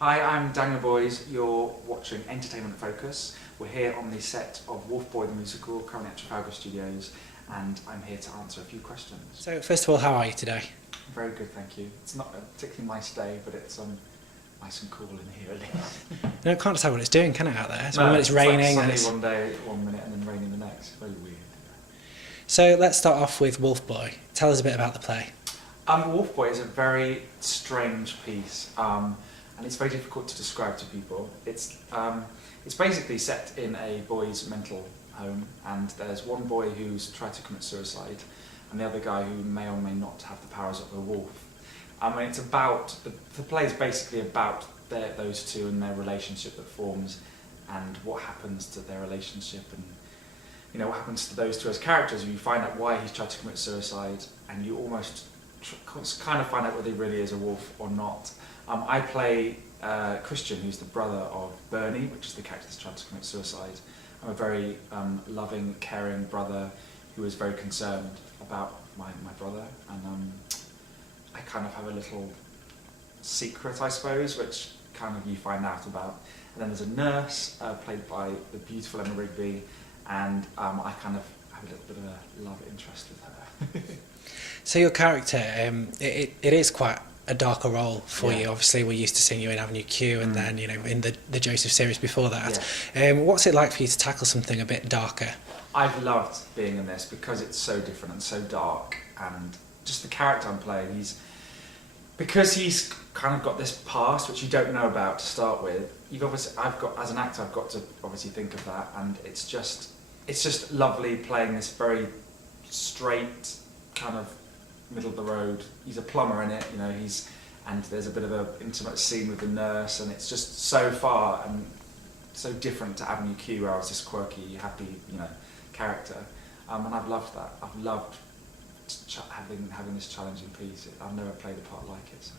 Hi, I'm Daniel Boys. You're watching Entertainment Focus. We're here on the set of Wolfboy the musical, currently at Trafalgar Studios, and I'm here to answer a few questions. So first of all, how are you today? Very good, thank you. It's not a particularly nice day, but it's nice and cool in here at least. No, I can't decide what it's doing, can it, out there? No, One minute it's raining like and sunny one day, 1 minute, and then raining the next. Very weird. So let's start off with Wolfboy. Tell us a bit about the play. Wolfboy is a very strange piece, and it's very difficult to describe to people. It's basically set in a boy's mental home, and there's one boy who's tried to commit suicide, and the other guy who may or may not have the powers of a wolf. And it's about the play is basically about those two and their relationship that forms, and what happens to their relationship, and what happens to those two as characters. You find out why he's tried to commit suicide, and you almost kind of find out whether he really is a wolf or not. I play Christian, who's the brother of Bernie, which is the character that's tried to commit suicide. I'm a very loving, caring brother who is very concerned about my brother, and I kind of have a little secret, I suppose, which kind of you find out about. And then there's a nurse played by the beautiful Emma Rigby, and I kind of have a little bit of a love interest with her. So your character, it is quite a darker role for Yeah. you. Obviously, we're used to seeing you in Avenue Q, and then in the Joseph series before that. Yeah. What's it like for you to tackle something a bit darker? I've loved being in this because it's so different and so dark, and just the character I'm playing, because he's kind of got this past which you don't know about to start with. As an actor, I've got to obviously think of that, and it's just lovely playing this very straight kind of middle of the road. He's a plumber in it, and there's a bit of an intimate scene with the nurse, and it's just so far and so different to Avenue Q, where I was this quirky, happy, character, and I've loved that. I've loved having this challenging piece. I've never played a part like it.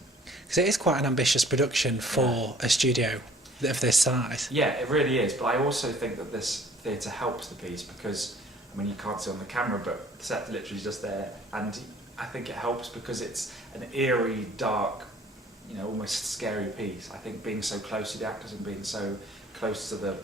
Because it is quite an ambitious production for a studio of this size. Yeah, it really is. But I also think that this theatre helps the piece because, you can't see on the camera, but the set literally is just there, and I think it helps because it's an eerie, dark, almost scary piece. I think being so close to the actors and being so close to the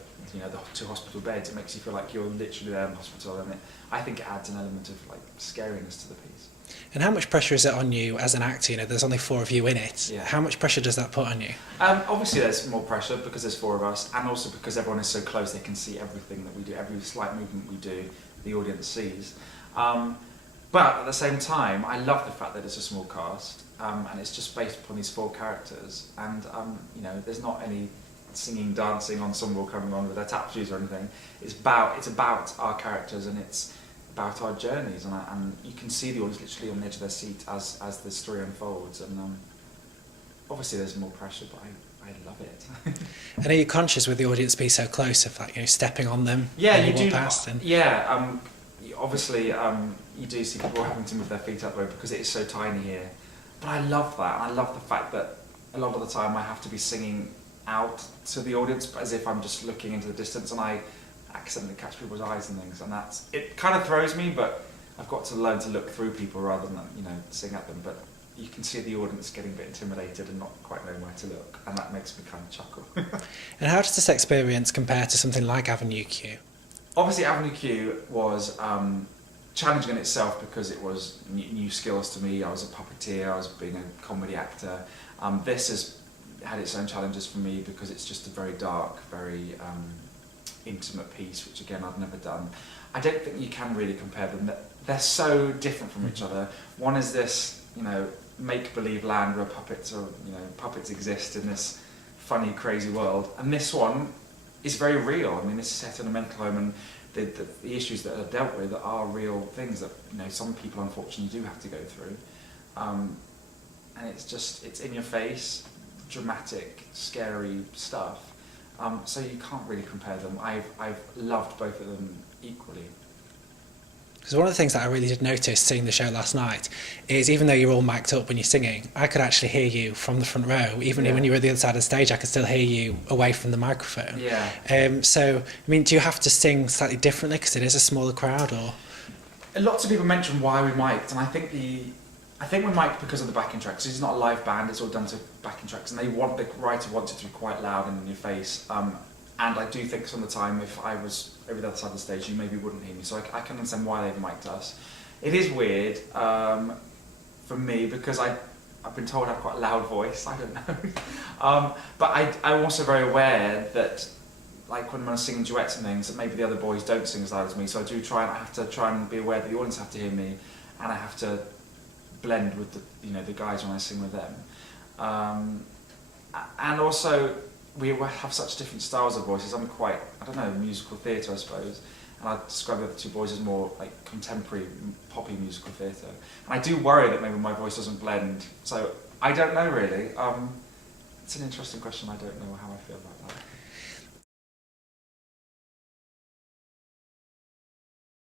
two hospital beds, it makes you feel like you're literally there in the hospital, and I think it adds an element of scariness to the piece. And how much pressure is it on you as an actor? There's only 4 of you in it. Yeah. How much pressure does that put on you? Obviously there's more pressure because there's 4 of us, and also because everyone is so close they can see everything that we do, every slight movement we do, the audience sees. But at the same time, I love the fact that it's a small cast, and it's just based upon these 4 characters, and there's not any singing, dancing ensemble coming on with their tap shoes or anything. It's about our characters, and it's about our journeys, and you can see the audience literally on the edge of their seat as the story unfolds, and obviously there's more pressure, but I love it. And are you conscious with the audience being so close of stepping on them? Yeah, when you do. Walk past and... Yeah, obviously you do see people having to move their feet up because it is so tiny here. But I love that, and I love the fact that a lot of the time I have to be singing out to the audience as if I'm just looking into the distance, and I accidentally catch people's eyes and things, and it kind of throws me, but I've got to learn to look through people rather than sing at them. But you can see the audience getting a bit intimidated and not quite knowing where to look, and that makes me kind of chuckle. And how does this experience compare to something like Avenue Q? Obviously Avenue Q was challenging in itself because it was new skills to me. I was a puppeteer, I was being a comedy actor. This has had its own challenges for me because it's just a very dark, very intimate piece, which again I've never done. I don't think you can really compare them. They're so different from each other. One is this, make-believe land where puppets exist in this funny, crazy world, and this one is very real. This is set in a mental home, and the issues that are dealt with are real things that some people unfortunately do have to go through. And it's in your face, dramatic, scary stuff. So you can't really compare them. I've loved both of them equally. Because one of the things that I really did notice seeing the show last night is, even though you're all mic'd up when you're singing, I could actually hear you from the front row. Even when you were at the other side of the stage, I could still hear you away from the microphone. Yeah. So, do you have to sing slightly differently because it is a smaller crowd, or? Lots of people mention why we mic'd, and I think I think with Mike, because of the backing tracks, it's not a live band, it's all done to backing tracks, and the writer wants it to be quite loud and in your face. And I do think some of the time, if I was over the other side of the stage, you maybe wouldn't hear me, so I can understand why they've mic'd us. It is weird for me, because I've been told I have quite a loud voice, I don't know. But I'm also very aware that, like when I'm singing duets and things, that maybe the other boys don't sing as loud as me, so I have to try and be aware that the audience have to hear me, and I have to blend with the guys when I sing with them. And also, we have such different styles of voices. I'm quite, I don't know, musical theatre, I suppose. And I describe the other two boys as more like contemporary, poppy musical theatre. And I do worry that maybe my voice doesn't blend. So I don't know really. It's an interesting question. I don't know how I feel about that.